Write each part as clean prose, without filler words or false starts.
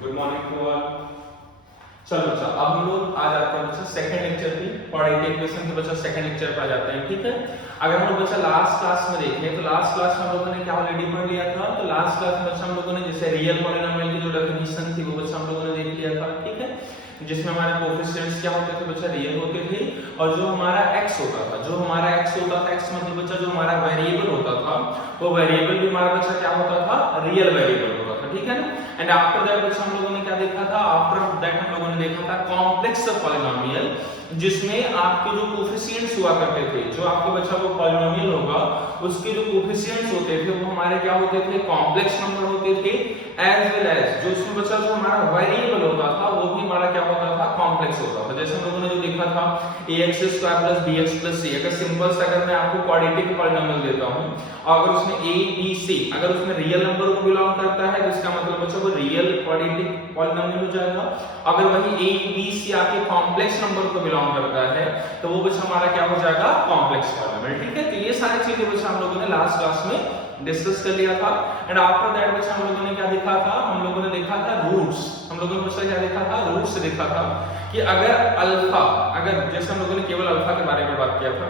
Good morning to all. चलो बच्चा अब हम लोग आ जाते हैं बच्चा सेकंड लेक्चर पे, क्वाड्रेटिक इक्वेशन के बच्चा सेकंड लेक्चर पे आ जाते हैं। ठीक है, अगर हम लोग बच्चा लास्ट क्लास में देखें तो लास्ट क्लास में हम लोगों ने क्या ऑलरेडी पढ़ लिया था। तो लास्ट क्लास में बच्चा हम लोगों ने जैसे रियल पॉलिनोमियल की जो डेफिनेशन थी वो बच्चा हम लोगों ने देख लिया था। ठीक है, जिसमें हमारे कोएफिशिएंट्स क्या होते थे बच्चा, रियल होते थे। और जो हमारा x होता था, जो हमारा x होता था, x मतलब बच्चा जो हमारा वेरिएबल होता था, वो वेरिएबल भी हमारा बच्चा क्या होता था, रियल वेरिएबल होता था। ठीक है ना। एंड आफ्टर दैट बच्चा हम लोगों ने क्या देखा था, आफ्टर दैट हम लोगों ने देखा था कॉम्प्लेक्स पॉलिनोमियल, जिसमें आपके जो कोएफिशिएंट्स हुआ करते थे, जो आपके बच्चा को पॉलिनोमियल होगा उसके जो कोएफिशिएंट्स होते थे वो हमारे क्या होते थे, कॉम्प्लेक्स नंबर होते थे। एज वेल एज जो उसमें बच्चा जो हमारा वेरिएबल होता था वो भी हमारा क्या होता था, कॉम्प्लेक्स होता था। जैसे हम लोगों ने जो देखा था ax² + bx + c, अगर सिंपल से अगर मैं आपको क्वाड्रेटिक पॉलिनोमियल देता हूं, अगर उसमें a b c अगर उसमें रियल नंबर को बिलोंग करता है तो इसका मतलब बच्चा वो रियल क्वाड्रेटिक पॉलिनोमियल हो जाएगा। अगर वही a b c आपके कॉम्प्लेक्स नंबर को बिलोंग करता है तो वो बच्चा हमारा क्या हो जाएगा, कॉम्प्लेक्स पॉलिनोमियल। ठीक है, तो ये सारी चीजें बच्चा हम लोगों ने लास्ट क्लास में डिस्कस कर लिया था। एंड आफ्टर दैट बच्चा हम लोगों ने क्या देखा था, हम लोगों ने देखा था रूट्स। हम लोगों ने बच्चा क्या देखा था, रूट्स देखा था कि अगर अल्फा, अगर जैसे हम लोगों ने केवल अल्फा के बारे में बात किया था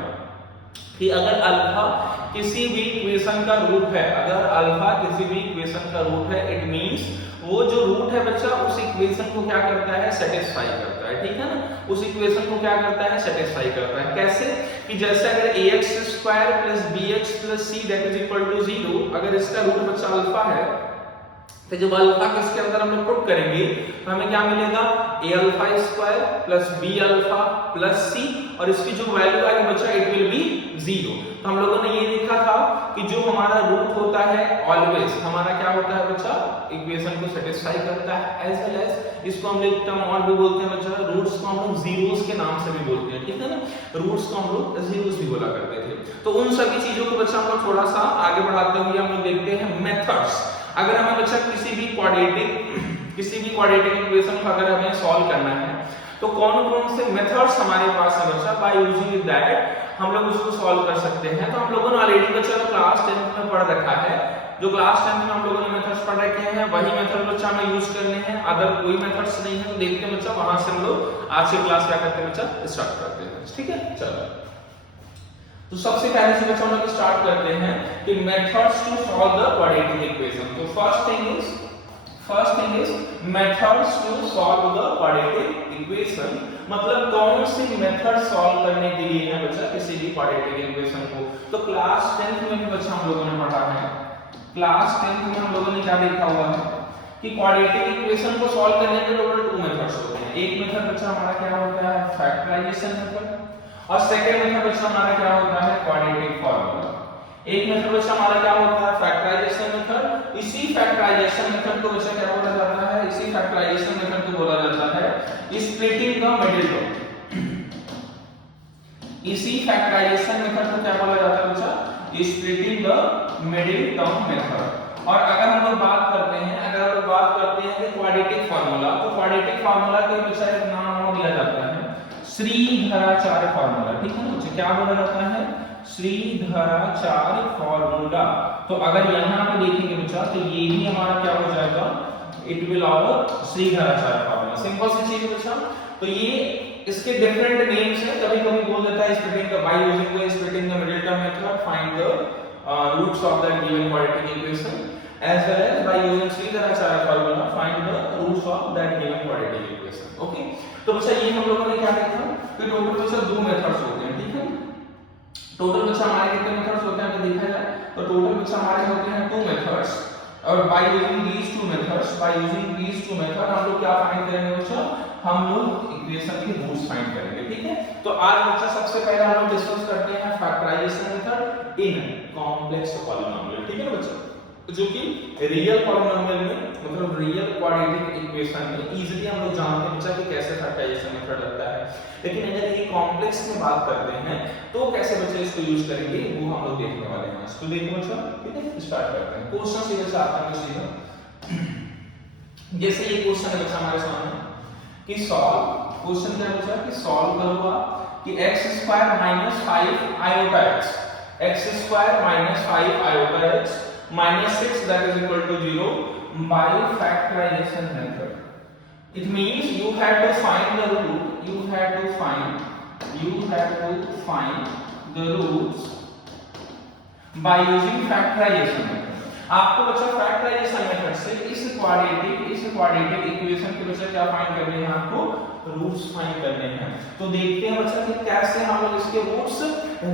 कि अगर अल्फा किसी भी इक्वेशन का रूट है, अगर अल्फा किसी भी इक्वेशन का रूट है, इट मींस वो जो रूट है बच्चा उस इक्वेशन को क्या करता है, सेटिस्फाई करता है। ठीक है ना, उस इक्वेशन को क्या करता है, सेटिस्फाई करता है। कैसे कि जैसे अगर ax² + bx + c = 0, अगर इसका रूट बच्चा अल्फा है तो जब अल्फा को इसके अंदर हम लोग पुट करेंगे तो हमें क्या मिलेगा, a² + b + c, और इसकी जो वैल्यू आएगी बच्चा इट विल बी 0। तो हम लोगों ने ये देखा था कि जो हमारा रूट होता है ऑलवेज हमारा क्या होता है बच्चा, इक्वेशन को सेटिस्फाई करता है। एज वेल एज इसको हम एक टर्म और भी बोलते हैं बच्चा, रूट्स को हम लोग जीरोस के नाम से भी बोलते हैं। ठीक है ना, रूट्स को हम लोग जीरोस भी बोला करते थे। तो उन सभी चीजों को बच्चा हम लोग थोड़ा सा आगे बढ़ाते हुए हम लोग देखते हैं मेथड्स। अगर हमें बच्चा किसी भी क्वाड्रेटिक इक्वेशन को अगर हमें सॉल्व करना है तो कौन कौन से मेथड्स हमारे पास है बच्चा, बाय यूजिंग दैट हम लोग उसको सॉल्व कर सकते हैं। तो हम लोगों ने ऑलरेडी बच्चा क्लास 10th में पढ़ रखा है, जो क्लास 10th में हम लोगों ने मेथड्स पढ़ रखे हैं वही मेथड बच्चा हमें यूज करने हैं। अदर कोई मेथड्स नहीं है तो देखते हैं बच्चा, वहां से हम लोग आज की क्लास क्या करते हैं बच्चा, स्टार्ट करते हैं। ठीक है, चलो तो सबसे पहले से बच्चा हम लोग स्टार्ट करते हैं कि methods to solve the quadratic equation. तो first thing is methods to solve the quadratic equation, मतलब कौन सी मेथड सॉल्व करने के लिए है बच्चा किसी भी क्वाड्रेटिक इक्वेशन को। तो क्लास 10th में भी बच्चा हम लोगों ने पढ़ा है, क्लास 10th में हम लोगों ने क्या देखा हुआ है कि क्वाड्रेटिक इक्वेशन को सॉल्व करने के टोटल 2 मेथड्स होते हैं। एक मेथड बच्चा हमारा क्या होता है, फैक्टराइजेशन मेथड, और सेकंड मेथड बच्चा हमारा क्या होता है, क्वाड्रेटिक फॉर्मूला। एक मेथड बच्चा हमारा क्या होता है, फैक्टराइजेशन मेथड। इसी फैक्टराइजेशन मेथड को बच्चा क्या बोला जाता है, इसी फैक्टराइजेशन मेथड को बोला जाता है स्प्लिटिंग द मिडिल टर्म। इसी फैक्टराइजेशन मेथड को क्या बोला जाता है बच्चा, splitting the middle term method. और अगर हम लोग बात करते हैं कि क्वाड्रेटिक फार्मूला, तो क्वाड्रेटिक फार्मूला को बच्चा एक नाम दिया जाता है श्रीधराचार्य फार्मूला। ठीक है ना बच्चा, क्या बोला जाता है, श्रीधराचार्य फार्मूला। तो अगर यहां पे देखेंगे बच्चा तो ये भी हमारा क्या हो जाएगा, it will our Shridharacharya formula. Simple सी चीज है बच्चा। तो ये इसके डिफरेंट नेम्स हैं, कभी-कभी बोल देता है splitting the by using the splitting the middle term method, find the roots of that given quadratic equation, as well as by using Sridharacharya formula find the roots of that given quadratic equation. Okay, तो बच्चा ये हम लोगों ने क्या देखा कि total बच्चा 2 मेथड्स होते हैं। ठीक है, टोटल बच्चा हमारे कितने मेथड्स होते हैं अगर देखा जाए तो टोटल बच्चा हमारे होते हैं 2 मेथड्स। और बाय यूजिंग दीस 2 मेथड्स हम लोग क्या फाइंड करेंगे बच्चा, हम लोग इक्वेशन के रूट्स फाइंड करेंगे। ठीक है, तो आज बच्चा सबसे पहले हम लोग डिस्कस करते हैं factorisation method in complex polynomial. ठीक है ना बच्चा, जो कि रियल पॉलिनोमियल में मतलब रियल क्वाड्रेटिक इक्वेशन में इजीली हम लोग जानते हैं बच्चा कि कैसे फैक्टराइजेशन मेथड लगता है। लेकिन अगर ये कॉम्प्लेक्स में बात करते हैं तो कैसे बच्चे इसको यूज करेंगे वो हम लोग देखने वाले हैं। तो देखो बच्चा, ठीक है, स्टार्ट करते हैं। क्वेश्चन सीधे से आता है सीधा, जैसे ये क्वेश्चन है बच्चा हमारे सामने कि सॉल्व, क्वेश्चन क्या बच्चा कि सॉल्व करो आप कि x² - 5 iota x, x² - 5 iota x -6 that is equal to 0 by factorization method. It means you have to find the root, you have to find the roots by using factorization method. आपको बच्चा factorisation method से इस quadratic equation के बच्चा क्या find करने हैं, आपको रूट्स फाइंड करने हैं। तो देखते हैं बच्चा कि कैसे हम लोग इसके रूट्स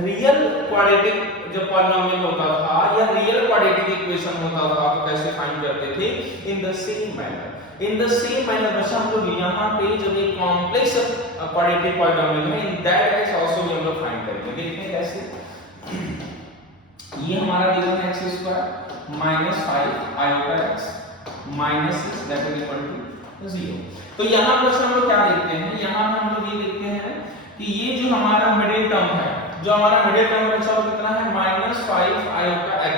रियल क्वाड्रेटिक जब पॉलिनोमियल होता था या रियल क्वाड्रेटिक इक्वेशन होता था तो कैसे फाइंड करते थे। इन द सेम मैनर बच्चा हम लोग यहाँ पे जब एक कॉम्प्लेक्स क्वाड्रेटिक पॉलिनोमियल है इन दैट केस आल्सो हम लोग फाइंड करेंगे। देखते हैं कैसे। ये हमारा गिवन है x square minus 5 iota x minus 6 that is equal to 0। तो यहाँ पर हम लोग क्या देखते हैं, यहाँ हम लोग ये देखते हैं कि ये जो हमारा मिडिल टर्म है, जो हमारा मिडिल टर्म बचा वो कितना है -5 iota x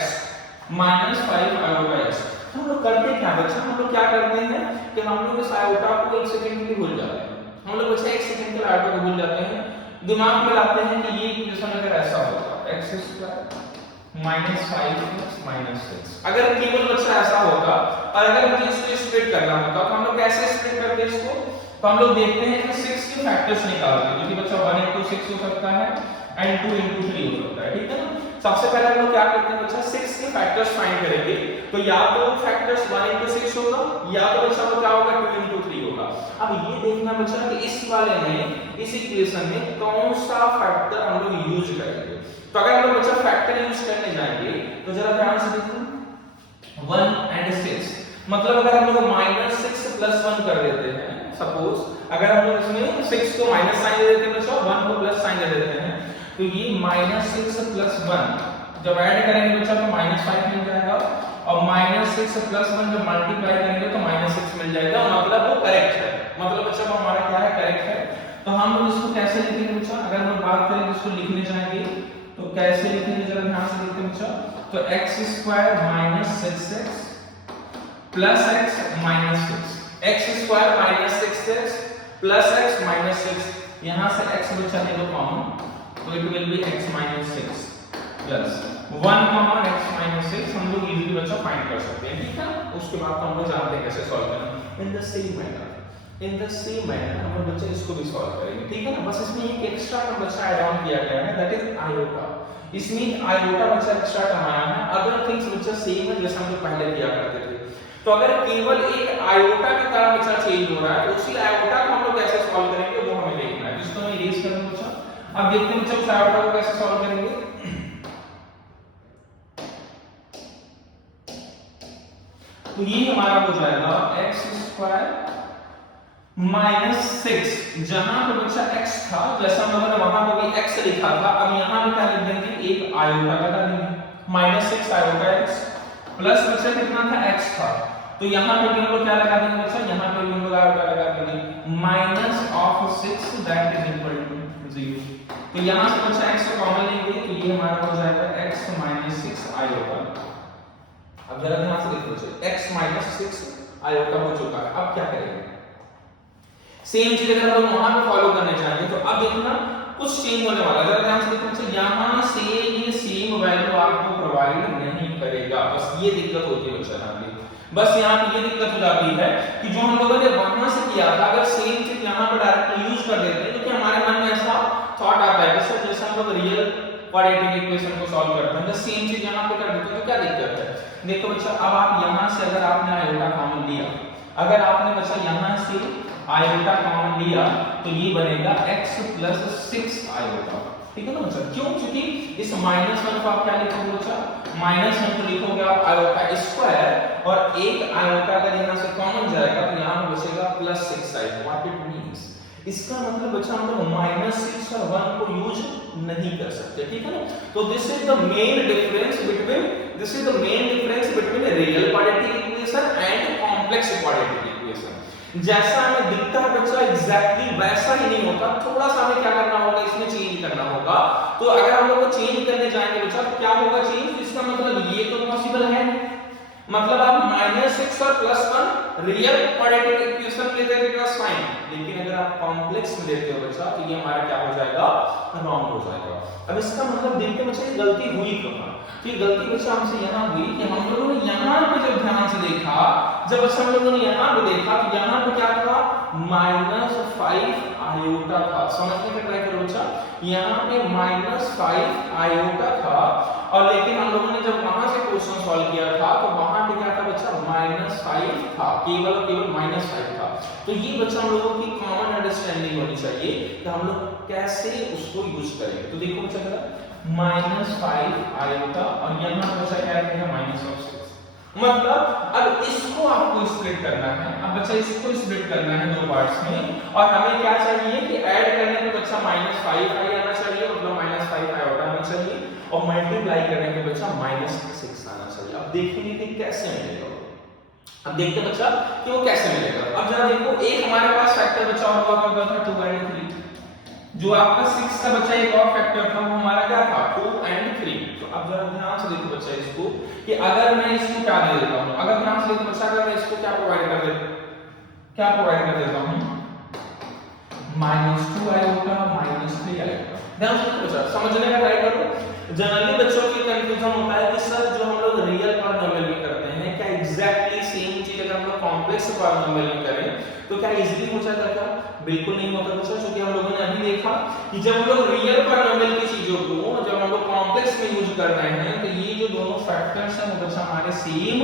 हम लोग करते क्या बच्चा, हम लोग क्या करते हैं कि हम लोग इस आयोटा को 1 सेकंड के लिए भूल जाते हैं। हम लोग बच्चा 1 सेकंड के लिए आयोटा को भूल जाते हैं, दिमाग में लाते हैं कि ये इक्वेशन अगर ऐसा होगा x स्क्वायर -5 - 6। अगर केवल बच्चा ऐसा होगा और अगर मुझे इसको स्प्लिट करना होता तो हम लोग कैसे स्प्लिट करते हैं इसको, तो हम लोग देखते हैं कि 6 के फैक्टर्स निकालते हैं, जो कि बच्चा 1 * 6 हो सकता है एंड 2 * 3 हो सकता है, ठीक है ना। सबसे पहले हम लोग क्या करते हैं बच्चा 6 के फैक्टर्स फाइंड करेंगे, तो या तो फैक्टर्स 1 * 6 होगा या तो बच्चा वो क्या होगा 2 * 3 होगा। अब ये देखना बच्चा कि इस वाले में इस इक्वेशन में कौन सा फैक्टर हम लोग यूज करेंगे। तो अगर हम लोग बच्चा फैक्टर यूज करने जाएंगे तो जरा ध्यान से देखो 1 and 6 मतलब अगर हम लोग -6 + 1 कर देते हैं, सपोज अगर हम लोग इसमें 6 को माइनस साइन दे देते हैं बच्चा 1 को प्लस साइन दे देते हैं, तो ये -6 + 1 जब ऐड करेंगे बच्चा तो -5 मिल जाएगा और -6 + 1 जब मल्टीप्लाई करेंगे तो -6 मिल जाएगा, मतलब वो करेक्ट है, मतलब बच्चा वो हमारा क्या है करेक्ट है। तो हम लोग इसको कैसे लिखेंगे बच्चा, अगर हम लोग बात करें इसको लिखने जाएंगे तो कैसे लिखेंगे जरा ध्यान से देखते हैं बच्चा। तो x square -6x plus x -6 x square -6x plus x -6 यहां से x बचा ले लो कॉमन तो it will be x -6 plus 1 common x -6 हम लोग इजीली बच्चा फाइंड कर सकते हैं, ठीक है। उसके बाद तो हम लोग जानते हैं कैसे सॉल्व करना। इन द सेम मैनर हम लोग बच्चे इसको भी सॉल्व करेंगे, ठीक है ना। बस इसमें एक एक्स्ट्रा टर्म बच्चा ऐड ऑन किया गया है, दैट इज आयोटा। इसमें आयोटा बच्चा एक्स्ट्रा टर्म आया है, अदर थिंग्स बच्चा सेम है जैसा हम लोग पहले किया करते थे। तो अगर केवल एक आयोटा का टर्म बच्चा चेंज हो रहा है तो उसी आयोटा को हम लोग कैसे सॉल्व करेंगे वो हमें देखना है। इसको हम इरेज कर दूं बच्चा। अब देखते हैं बच्चा उस आयोटा को कैसे सॉल्व करेंगे। तो ये हमारा हो जाएगा x स्क्वायर -6 जहां पे बच्चा x था, जैसा हम लोगों ने वहां पे भी x लिखा था, अब यहां पे क्या लिख देंगे एक आयोटा लगा देंगे -6 आयोटा x प्लस बच्चा कितना था x था, तो यहां पे भी हम लोग क्या लगा देंगे बच्चा, यहां पे भी हम लोग आयोटा लगा देंगे -6 दैट इज इक्वल टू 0। तो यहां से बच्चा x को कॉमन लेंगे तो ये हमारा हो जाएगा x -6 आयोटा। अब जरा ध्यान से देखो बच्चे x -6 आयोटा हो चुका है, अब क्या करेंगे सेम चीज अगर हम वहां पे फॉलो करने चाहेंगे तो अब देखना कुछ चेंज होने वाला है। जरा ध्यान से देखो यहां से ये सेम वैल्यू आपको प्रोवाइड नहीं करेगा, बस ये दिक्कत होती है बच्चा यहाँ पे। बस यहाँ पे ये दिक्कत हो जाती है कि जो हम लोगों ने वहां से किया था अगर सेम चीज यहाँ पे डायरेक्ट यूज कर देते हैं तो क्या हमारे मन में ऐसा थॉट आता है कि सर जैसे हम लोग रियल क्वाड्रेटिक इक्वेशन को सॉल्व करते हैं तो सेम चीज यहाँ पे कर देते हैं तो क्या दिक्कत है। देखो बच्चा अब आप यहाँ से अगर आपने आयोटा कॉमन लिया, अगर आपने बच्चा यहाँ से आयोटा कॉमन लिया तो ये बनेगा x + 6 आयोटा, ठीक है ना बच्चा। क्यों? क्योंकि इस -1 को आप क्या लिखोगे बच्चा, -1 को लिखोगे आप आयोटा स्क्वायर और एक आयोटा अगर यहाँ से कॉमन जाएगा तो यहाँ बचेगा +6 आयोटा। व्हाट इट मींस, इसका मतलब बच्चा हम लोग -6 और 1 को यूज नहीं कर सकते, ठीक है ना। तो this is the main difference between real quadratic equation and complex quadratic equation. जैसा हमें दिखता है बच्चा एग्जैक्टली वैसा ही नहीं होता, थोड़ा सा हमें क्या करना होगा इसमें चेंज करना होगा। तो अगर हम लोग को चेंज करने जाएंगे बच्चा तो क्या होगा चेंज, इसका मतलब ये तो पॉसिबल है मतलब आप -6 और +1 रियल क्वाड्रेटिक इक्वेशन लेते थे तो फाइन, लेकिन अगर आप कॉम्प्लेक्स में लेते हो बच्चा तो ये हमारा क्या हो जाएगा, रॉन्ग हो जाएगा। अब इसका मतलब देखते बच्चा ये गलती हुई कहां, तो ये गलती बच्चा हमसे यहाँ हुई कि हम लोगों ने यहाँ पे जब ध्यान से देखा, जब बच्चा हम लोगों ने यहाँ पे देखा तो यहाँ पे क्या था, -5 आयोटा था। समझने का ट्राई करो बच्चा, यहाँ पे -5 आयोटा था, और लेकिन हम लोगों ने जब वहां से क्वेश्चन सॉल्व किया था तो वहां पे क्या था बच्चा, -5 था, केवल और केवल -5 था। तो ये बच्चा हम लोगों की कॉमन अंडरस्टैंडिंग होनी चाहिए कि हम लोग कैसे उसको यूज करेंगे। तो देखो बच्चा जरा, -5 आयोटा और यहाँ बच्चा क्या रहेगा, -6। मतलब अब इसको आपको स्प्लिट करना है, अब बच्चा इसको स्प्लिट करना है दो पार्ट्स में, और हमें क्या चाहिए कि ऐड करने पे बच्चा -5 आई आना चाहिए, मतलब -5 आयोटा आना चाहिए, और मल्टीप्लाई करने पे बच्चा -6 आना चाहिए। अब देखेंगे कि कैसे मिलेगा, अब देखते बच्चा कि वो कैसे मिलेगा। अब जरा देखो, एक हमारे पास फैक्टर बचा हुआ था 2 और 3, जो आपका 6 का बच्चा एक और फैक्टर था वो हमारा क्या था, 2 और 3। तो अब जरा ध्यान से देखो बच्चा इसको, कि अगर मैं इसको क्या दे देता हूं, अगर ध्यान से देखो बच्चा, अगर मैं इसको क्या प्रोवाइड कर देता हूं, -2 आयोटा -3 आयोटा। ध्यान से देखो बच्चा, समझने का ट्राई करो। जनरली बच्चों की कंफ्यूजन होता है कि सर जो हम लोग रियल पॉलिनोमियल में करते हैं, क्या एग्जैक्टली सेम चीज अगर हम लोग कॉम्प्लेक्स पॉलिनोमियल में करें तो क्या इजीली हो जाएगा क्या? बिल्कुल नहीं होता बच्चा, क्योंकि हम लोगों ने अभी देखा कि जब हम लोग रियल पॉलिनोमियल की चीजों को जब हम लोग कॉम्प्लेक्स में यूज कर रहे हैं तो ये जो दोनों फैक्टर्स हैं वो बच्चा हमारे सेम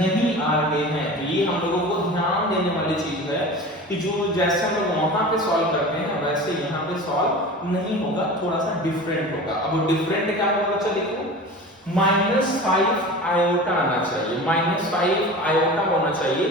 नहीं आ रहे हैं। ये हम लोगों को ध्यान देने वाली चीज है कि जो जैसे हम लोग वहां पे सॉल्व करते हैं वैसे यहाँ पे सॉल्व नहीं होगा, थोड़ा सा डिफरेंट होगा। अब वो डिफरेंट क्या होगा बच्चा, देखो -5 आयोटा आना चाहिए, -5 आयोटा होना चाहिए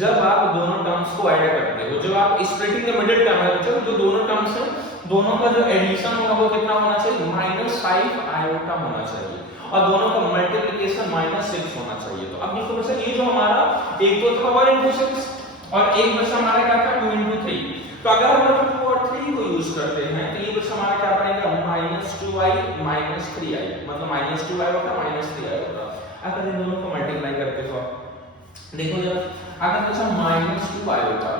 जब आप दोनों टर्म्स को ऐड करते हो। जब आप स्प्लिटिंग द मिडिल टर्म है बच्चा, जो दोनों टर्म्स हैं दोनों का जो एडिशन होगा वो कितना होना चाहिए, -5 आयोटा होना चाहिए, और दोनों का मल्टीप्लिकेशन -6 होना चाहिए। तो अब देखो बच्चा, ये जो हमारा एक तो था 1 × 6 और एक बच्चा हमारा क्या था 2 × 3। तो अगर हम लोग 2 और 3 को यूज करते हैं तो ये बच्चा हमारा क्या बनेगा, -2i -3i, मतलब -2i होगा -3i होगा। अगर इन दोनों को मल्टीप्लाई करते तो देखो जब अगर बच्चा -2i होता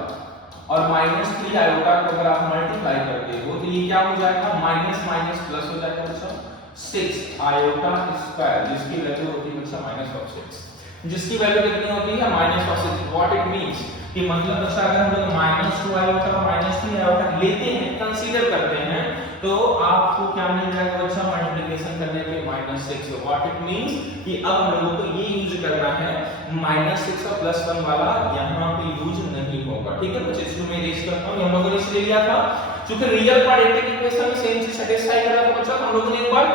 और -3 आयोटा को अगर आप मल्टीप्लाई करते हो तो ये क्या हो जाएगा, माइनस माइनस प्लस हो जाएगा बच्चा 6 आयोटा स्क्वायर, जिसकी वैल्यू होती है बच्चा -6, जिसकी वैल्यू कितनी होती है, -6। व्हाट इट मींस कि मतलब बच्चा अगर हम लोग -2 आयोटा और -3 आयोटा लेते हैं, कंसीडर करते हैं, तो आपको क्या मिल जाएगा बच्चा, मल्टीप्लिकेशन करने पे -6। व्हाट इट मींस कि अब हम लोगों को ये यूज करना है, -6 और +1 वाला यहाँ पे यूज नहीं होगा। ठीक है बच्चे, इसको मैं इरेज करता हूं। हम लोगों ने इसलिए लिया था क्योंकि रियल क्वाड्रेटिक इक्वेशन में सेम चीज सेटिस्फाई कर रहा था बच्चा। हम लोगों ने एक बार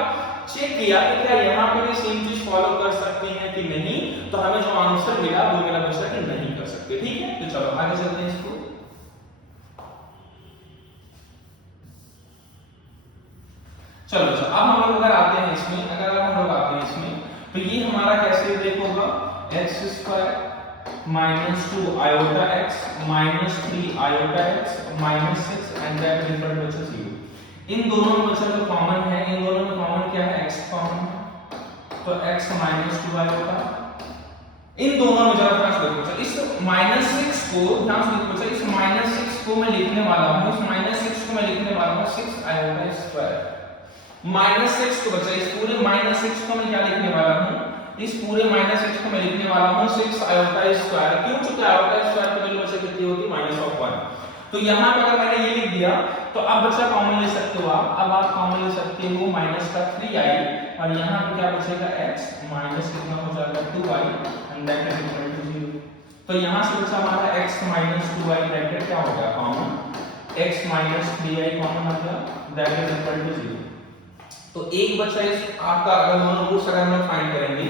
चेक किया कि क्या यहाँ पे भी सेम चीज फॉलो कर सकते हैं कि नहीं, तो हमें जो आंसर मिला वो मिला बच्चा कि नहीं कर सकते। ठीक है, तो चलो आगे चलते हैं इसको। चलो बच्चा, अब हम लोग अगर आते हैं इसमें, अगर हम लोग आते हैं इसमें तो ये हमारा कैसे ब्रेक होगा, x² -2 iota x -3 iota x -6 and that is equal to 0। इन दोनों में बच्चा जो कॉमन है, इन दोनों में कॉमन क्या है, x कॉमन है, तो x -2 आयोटा। इन दोनों में जरा ध्यान से देखो, इस -6 को ध्यान से देखो, इस -6 को मैं लिखने वाला हूं, इस -6 को मैं लिखने वाला हूं 6 आयोटा स्क्वायर। -6 को बच्चा, इस पूरे -6 को मैं क्या लिखने वाला हूं, इस पूरे -6 को मैं लिखने वाला हूं 6 आयोटा स्क्वायर। क्यों? चूंकि आयोटा स्क्वायर की वैल्यू बच्चा कितनी होती है, -1। तो यहां पे अगर मैंने ये लिख दिया तो अब बच्चा कॉमन ले सकते हो आप, अब आप कॉमन ले सकते हो -3i, और यहां पे क्या बचेगा x माइनस कितना हो जाएगा 2i and that is equal to 0। तो यहां से बच्चा हमारा x -2i ब्रैकेट क्या हो गया कॉमन, x -3i कॉमन आ गया, दैट इज इक्वल टू 0। तो एक बच्चा इस आपका अगर दोनों रूट्स अगर हम फाइंड करेंगे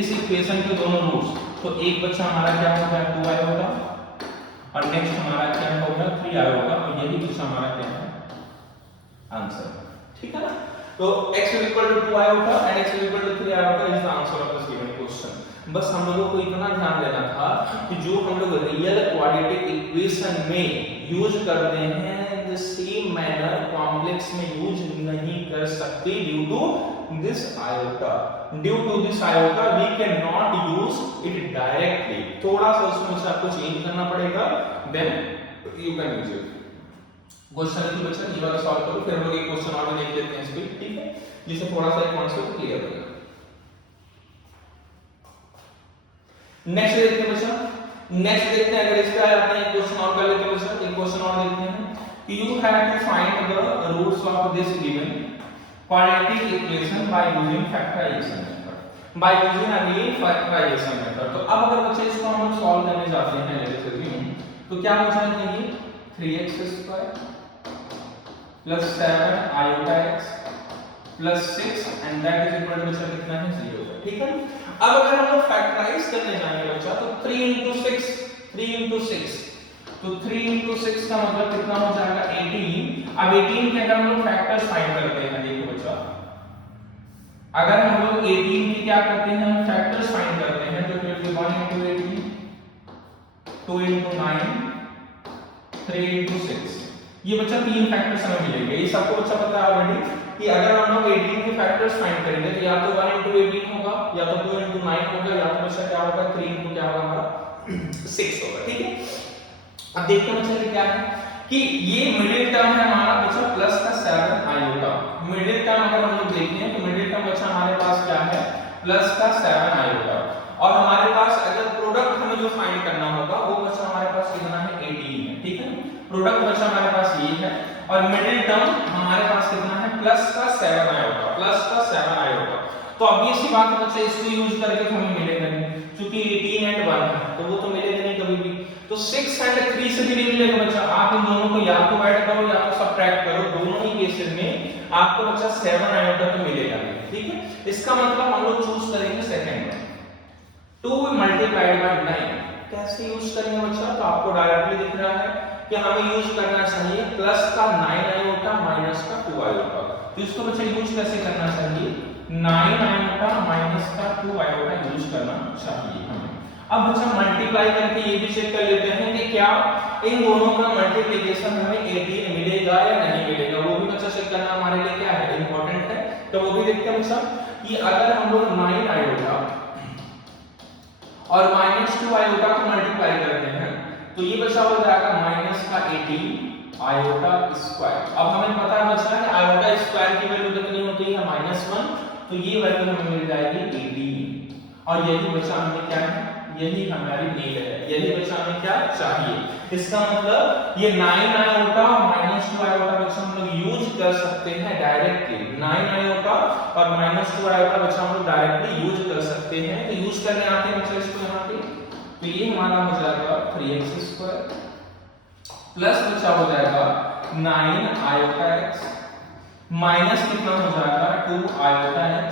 इस इक्वेशन के दोनों रूट्स, तो एक बच्चा हमारा क्या होगा 2i होगा और नेक्स्ट हमारा क्या होगा 3i होगा, और यही बच्चा हमारा क्या है आंसर। ठीक है ना, तो x is equal to 2i होगा and x is equal to 3i होगा is the answer of this given question. बस हम लोगों को इतना ध्यान देना था कि जो हम लोग रियल क्वाड्रेटिक इक्वेशन में यूज करते हैं द सेम मैनर कॉम्प्लेक्स में यूज नहीं कर सकते due to this iota, due to this iota we cannot use it directly, थोड़ा सा उसमें से आपको चेंज करना पड़ेगा, then you can use it। Question की बच्चा ये वाला सॉल्व करो, फिर हम लोग एक क्वेश्चन और देख लेते हैं इस पे, ठीक है, जिससे थोड़ा सा कॉन्सेप्ट क्लियर होगा। नेक्स्ट देखते हैं बच्चा, नेक्स्ट देखते हैं, अगर इस पे आ जाते हैं क्वेश्चन और कर लेते हैं बच्चा, एक क्वेश्चन और देखते हैं कि you have to find the roots of this given quadratic equation by using factorization method, by using again factorization method। तो अब अगर बच्चे इसको हम लोग सॉल्व करने जाते हैं लेट तो क्या हो जाएगा, ये 3x² plus 7 iota x plus 6 and that is equal to बच्चा कितना है 0, ठीक है। अब अगर हम लोग फैक्टराइज करने जाएंगे बच्चा तो 3 into 6 तो 3 into 6 का मतलब कितना हो जाएगा 18। अब 18 के अगर हम लोग फैक्टर्स फाइंड करते हैं, देखो बच्चा अगर हम लोग 18 के क्या करते हैं, हम फैक्टर्स फाइंड करते हैं, जो कि 1 into 18, 2 into 9, 3 into 6, ये बच्चा तीन फैक्टर्स हमें मिलेंगे। ये सबको बच्चा पता है ऑलरेडी कि अगर हम लोग 18 के फैक्टर्स फाइंड करेंगे तो या तो 1 into 18 होगा, या तो 2 into 9 होगा, या तो बच्चा क्या होगा 3 into क्या होगा 6 होगा, ठीक है। अब देखते हैं बच्चा क्या है कि ये मिडिल टर्म है हमारा बच्चा प्लस का 7 आयोटा। मिडिल टर्म अगर हम लोग देखते हैं तो मिडिल टर्म बच्चा हमारे पास क्या है, प्लस का 7 आयोटा, और हमारे पास अगर प्रोडक्ट हमें जो फाइंड करना होगा वो बच्चा हमारे पास कितना है 18 है, ठीक है। प्रोडक्ट बच्चा हमारे पास ये है, और मिडिल टर्म हमारे पास कितना है प्लस का 7 आयोटा, प्लस का 7 आयोटा। तो अब ये सी बात है बच्चा, इसको यूज करके हमें मिलेगा नहीं, क्योंकि 18 and 1 है तो वो तो मिलेगा नहीं कभी भी। तो 6 and 3 से भी नहीं मिलेगा बच्चा, आप इन दोनों को या तो ऐड करो या तो सबट्रैक्ट करो, दोनों ही केसेस में आपको बच्चा 7 आयोटा तो मिलेगा नहीं, ठीक है। इसका मतलब हम लोग चूज करेंगे सेकंड में 2 मल्टीप्लाइड बाय 9। कैसे यूज करेंगे बच्चा, तो आपको डायरेक्टली दिख रहा है कि हमें यूज करना चाहिए प्लस का 9 आयोटा माइनस का 2 आयोटा। तो इसको बच्चा यूज कैसे करना चाहिए, 9 आयोटा माइनस का 2 आयोटा यूज करना चाहिए हमें। अब बच्चा मल्टीप्लाई करके ये भी चेक कर लेते हैं कि क्या इन दोनों का मल्टीप्लिकेशन हमें 18 मिलेगा या नहीं मिलेगा, वो भी बच्चा चेक करना हमारे लिए क्या है, इंपॉर्टेंट है। तो वो भी देखते हैं बच्चा कि अगर हम लोग 9 आयोटा और माइनस 2 आयोटा को मल्टीप्लाई करते हैं तो ये बच्चा हो जाएगा माइनस का 18 आयोटा स्क्वायर। अब हमें पता है बच्चा कि आयोटा स्क्वायर की वैल्यू कितनी होती है -1, तो ये वैल्यू हमें मिल जाएगी 18, और यही बच्चा हमें क्या है, यही हमारी नीड है, यही बच्चा हमें क्या चाहिए। इसका मतलब ये 9 आयोटा माइनस 2 आयोटा बच्चा हम लोग यूज कर सकते हैं डायरेक्टली, 9 आयोटा और माइनस 2 आयोटा बच्चा हम लोग डायरेक्टली यूज कर सकते हैं। तो यूज करने आते हैं बच्चा इसको यहाँ पे, तो ये हमारा हो जाएगा 3x² प्लस बच्चा हो जाएगा 9 आयोटा x माइनस कितना हो जाएगा 2 आयोटा x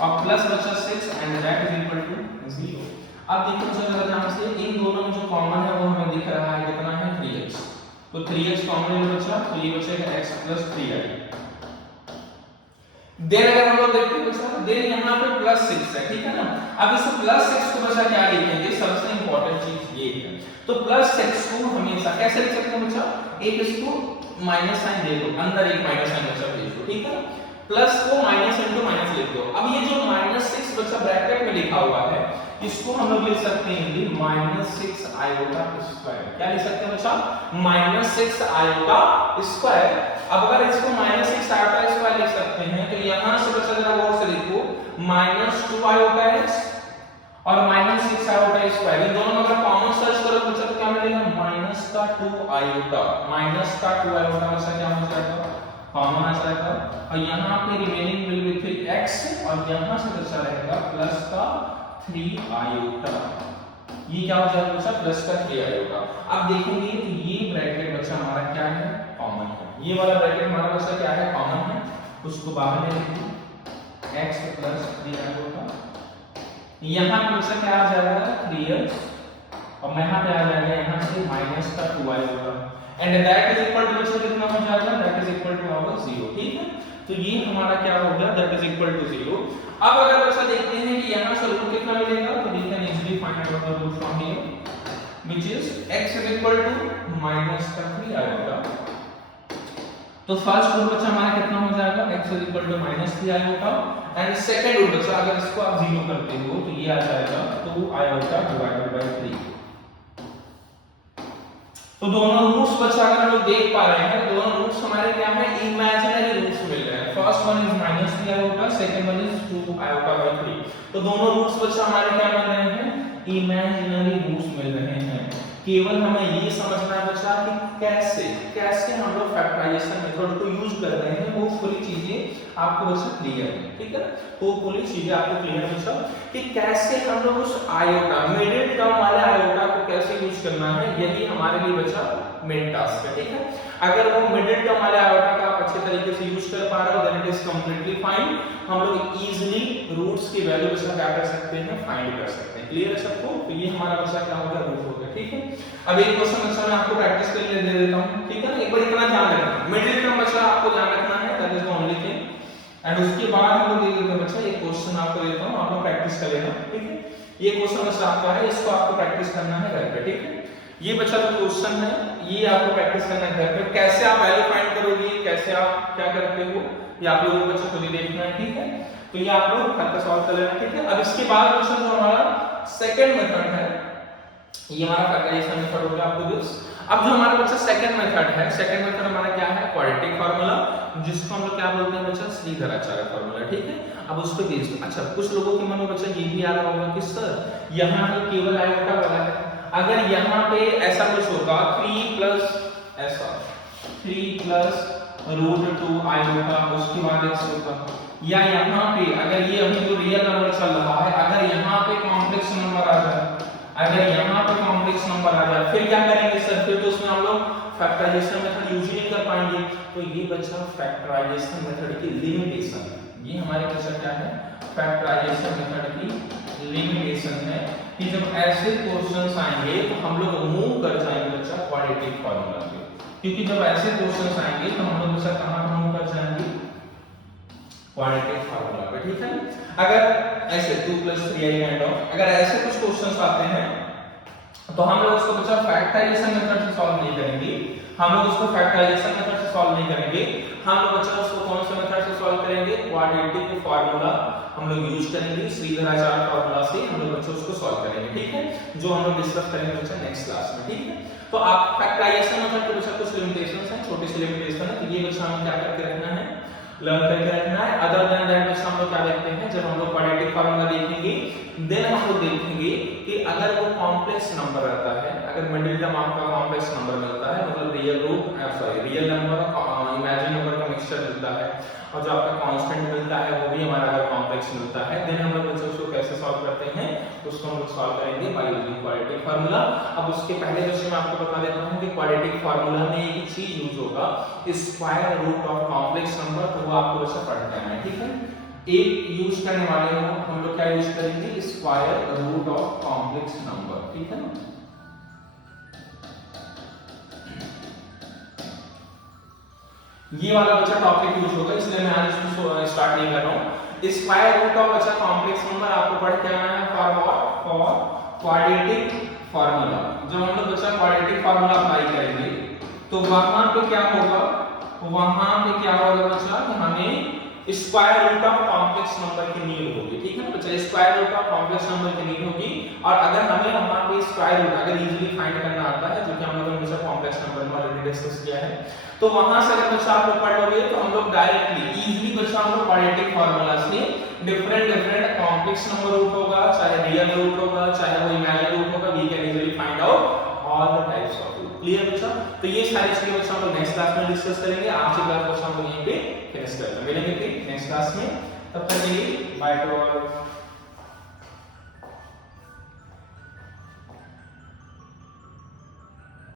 और प्लस बच्चा 6 and that is equal to 0। अब देखो चलो ध्यान से, इन दोनों में जो कॉमन है वो हमें दिख रहा है कितना है 3x, तो 3x कॉमन है बच्चा, तो ये बचेगा x + 3i। देन अगर हम लोग देखते हैं बच्चा, देन यहां पे +6 है, ठीक है ना। अब इसको +6 को बच्चा क्या लिखेंगे, सबसे इंपॉर्टेंट चीज ये है। तो +6 को हमेशा कैसे लिख सकते हैं बच्चा, एक इसको माइनस साइन दे दो, अंदर एक माइनस साइन बच्चा भेज दो, ठीक है। प्लस को माइनस इनटू माइनस लिख दो। अब ये जो -6 बच्चा ब्रैकेट में लिखा हुआ है, इसको हम लोग लिख सकते हैं कि -6 आयोटा स्क्वायर। क्या लिख सकते हैं बच्चा, -6 आयोटा स्क्वायर। अब अगर इसको -6 आयोटा स्क्वायर लिख सकते हैं तो यहां से बच्चा जरा गौर से देखो, -2 आयोटा x और -6 आयोटा स्क्वायर, इन दोनों में अगर कॉमन सर्च करो बच्चा तो क्या मिलेगा, -2 आयोटा, -2 आयोटा बच्चा क्या हो जाएगा, कॉमन आ जाएगा, और यहाँ पे रिमेनिंग विल बी 3x और यहाँ से बचा रहेगा +3 आयोटा। ये क्या हो जाएगा बच्चा, +3 आयोटा। अब देखेंगे तो ये ब्रैकेट बच्चा हमारा क्या है, कॉमन है। ये वाला ब्रैकेट हमारा बच्चा क्या है, कॉमन है, उसको बाहर ले लेते हैं, x + 3 आयोटा। यहाँ पे बच्चा क्या आ जाएगा 3x और यहाँ पे आ जाएगा यहाँ से -2 iota and that is equal to बच्चा कितना हो जाएगा, that is equal to our 0, ठीक है। तो ये हमारा क्या हो गया, दैट इज इक्वल टू 0। अब अगर बच्चा देखते हैं कि यहां से रूट कितना मिलेगा, तो we can easily find out the root from here which is x is equal to -3 iota. तो फर्स्ट रूट बच्चा हमारा कितना हो जाएगा x is equal to -3 iota and second root बच्चा अगर इसको आप 0 करते हो तो ये आ जाएगा 2 आयोटा डिवाइडेड बाय 3। तो दोनों रूट्स बच्चा अगर हम लोग देख पा रहे हैं दोनों रूट्स हमारे क्या है इमेजिनरी रूट्स मिल रहे हैं। First one is -3 iota, second one is 2 iota by 3। तो दोनों रूट्स बच्चा हमारे क्या मिल रहे हैं इमेजिनरी रूट्स मिल रहे हैं। केवल हमें ये समझना है बच्चा कि कैसे कैसे हम लोग फैक्टराइजेशन मेथड को यूज कर रहे हैं, वो पूरी चीजें आपको बच्चा क्लियर है, ठीक है। वो पूरी चीजें आपको क्लियर है बच्चा कि कैसे हम लोग उस आयोटा मिडिल टर्म वाले आयोटा को कैसे यूज करना है, यही हमारे लिए बच्चा मेन टास्क है, ठीक है। अगर वो मिडिल टर्म वाले आयोटा का आप अच्छे तरीके से यूज कर पा रहे हो then it is completely fine. हम लोग इजीली रूट्स की वैल्यू बच्चा क्या कर सकते हैं फाइंड कर सकते हैं। क्लियर है सबको? तो ये हमारा बच्चा क्या होगा रूट होगा, ठीक है। अब एक क्वेश्चन बच्चा मैं आपको प्रैक्टिस के लिए दे देता हूं, ठीक है ना। एक बार इतना ध्यान रखना मिडिल टर्म बच्चा आपको ध्यान रखना है, that is the only thing. And उसके बाद हम लोग दे देते हैं बच्चा एक क्वेश्चन आपको देता हूं, आप लोग प्रैक्टिस कर लेना, ठीक है। ये क्वेश्चन बच्चा आपका है, इसको आपको प्रैक्टिस करना है घर पे, ठीक है। ये बच्चा जो क्वेश्चन है ये आपको प्रैक्टिस करना है घर पे। कैसे आप वैल्यू फाइंड करोगे, कैसे आप क्या करते हो, ये आप लोगों को बच्चों को भी देखना है, ठीक है। तो ये आप लोग घर पे सॉल्व कर लेना, ठीक है। अब इसके बाद क्वेश्चन जो हमारा सेकंड मेथड है, ये हमारा फैक्टराइजेशन मेथड हो गया आपको दिस। अब जो हमारा बच्चा सेकंड मेथड है, सेकंड मेथड हमारा क्या है क्वाड्रेटिक फार्मूला, जिसको हम लोग क्या बोलते हैं बच्चा श्रीधराचार्य फार्मूला, ठीक है। अब उस पे बेस्ड अच्छा कुछ लोगों के मन में बच्चा ये भी आ रहा होगा कि सर यहाँ पे केवल आयोटा वाला है, अगर यहाँ पे ऐसा कुछ होगा 3 प्लस ऐसा 3 प्लस √2 आयोटा उसके बाद x होगा, या यहाँ पे अगर ये अभी जो रियल नंबर चल रहा है अगर यहाँ पे कॉम्प्लेक्स नंबर आ जाए, अगर यहाँ पे कॉम्प्लेक्स नंबर आ जाए फिर क्या करेंगे सर, फिर तो उसमें हम लोग फैक्टराइजेशन मेथड यूज ही नहीं कर पाएंगे। तो ये बच्चा फैक्टराइजेशन मेथड की लिमिटेशन है, ये हमारे बच्चा क्या है फैक्टराइजेशन मेथड की लिमिटेशन है कि जब ऐसे क्वेश्चंस आएंगे तो हम लोग मूव कर जाएंगे बच्चा क्वाड्रेटिक फार्मूला पे, क्योंकि जब ऐसे क्वेश्चंस आएंगे तो हम लोग बच्चा कहां मूव कर जाएंगे क्वाड्रेटिक फार्मूला पे, ठीक है। अगर ऐसे 2 + 3i काइंड ऑफ अगर ऐसे कुछ क्वेश्चंस आते हैं तो हम लोग उसको बच्चा फैक्टराइजेशन मेथड से सॉल्व नहीं करेंगे, हम लोग उसको फैक्टराइजेशन मेथड से सॉल्व नहीं करेंगे, हम लोग बच्चा उसको कौन से मेथड से सॉल्व करेंगे क्वाड्रेटिक फार्मूला हम लोग यूज करेंगे, श्रीधराचार्य फार्मूला से हम लोग बच्चा उसको सॉल्व करेंगे, ठीक है। जो हम लोग डिस्कस करेंगे बच्चा नेक्स्ट क्लास में, ठीक है। तो आप फैक्टराइजेशन मेथड के बच्चा कुछ लिमिटेशंस हैं, छोटी सी लिमिटेशन है, तो ये बच्चा हमें क्या करके रखना है लर्न करके रखना है। अदर देन दैट बच्चा हम लोग क्या देखते हैं जब हम लोग क्वाड्रेटिक फार्मूला देखेंगे देन हम लोग देखेंगे कि अगर वो कॉम्प्लेक्स नंबर रहता है, अगर मिडिल टर्म आपका कॉम्प्लेक्स नंबर मिलता है मतलब रियल नंबर और इमेजिनरी नंबर का मिक्सचर मिलता है और जो आपका कांस्टेंट मिलता है वो भी हमारा अगर कॉम्प्लेक्स मिलता है देन हम लोग बच्चों उसको कैसे सॉल्व करते हैं उसको हम लोग सॉल्व करेंगे बाय यूजिंग क्वाड्रेटिक फार्मूला। अब उसके पहले बच्चे मैं आपको बता देता हूं कि क्वाड्रेटिक फार्मूला में एक चीज यूज होगा square root of complex number, तो वो आपको बच्चा पढ़ते हैं, ठीक है। एक यूज करने वाले हो हम लोग क्या यूज करेंगे square root of complex number, ठीक है ना। ये वाला बच्चा टॉपिक यूज होगा इसलिए मैं आज इसको स्टार्ट नहीं कर रहा हूं। स्क्वायर रूट ऑफ बच्चा कॉम्प्लेक्स नंबर आपको पढ़ के आना है फॉर क्वाड्रेटिक फार्मूला। जब हम लोग बच्चा क्वाड्रेटिक फार्मूला अप्लाई करेंगे तो वहां पे क्या होगा बच्चा कि हमें square root of complex number की नीड होगी, ठीक है ना बच्चा। Square root of complex number की नीड होगी और अगर हमें वहां पे स्क्वायर रूट अगर इजीली फाइंड करना आता है जो कि हम लोगों ने बच्चा कॉम्प्लेक्स नंबर में ऑलरेडी डिस्कस किया है, तो वहां से अगर बच्चा आप लोग पढ़ लोगे तो हम लोग डायरेक्टली इजीली बच्चा हम लोग क्वाड्रेटिक फार्मूला से डिफरेंट कॉम्प्लेक्स नंबर रूट होगा, चाहे रियल रूट होगा, चाहे वो इमेजिनरी रूट होगा, we can easily find out all the types of root. Clear बच्चा? तो ये सारी चीजें बच्चा हम लोग नेक्स्ट क्लास में डिस्कस करेंगे। आज की क्लास बच्चा हम लोग यहीं पे फिनिश करते हैं, मिलेंगे फिर नेक्स्ट क्लास में, तब तक के लिए बाय टू ऑल।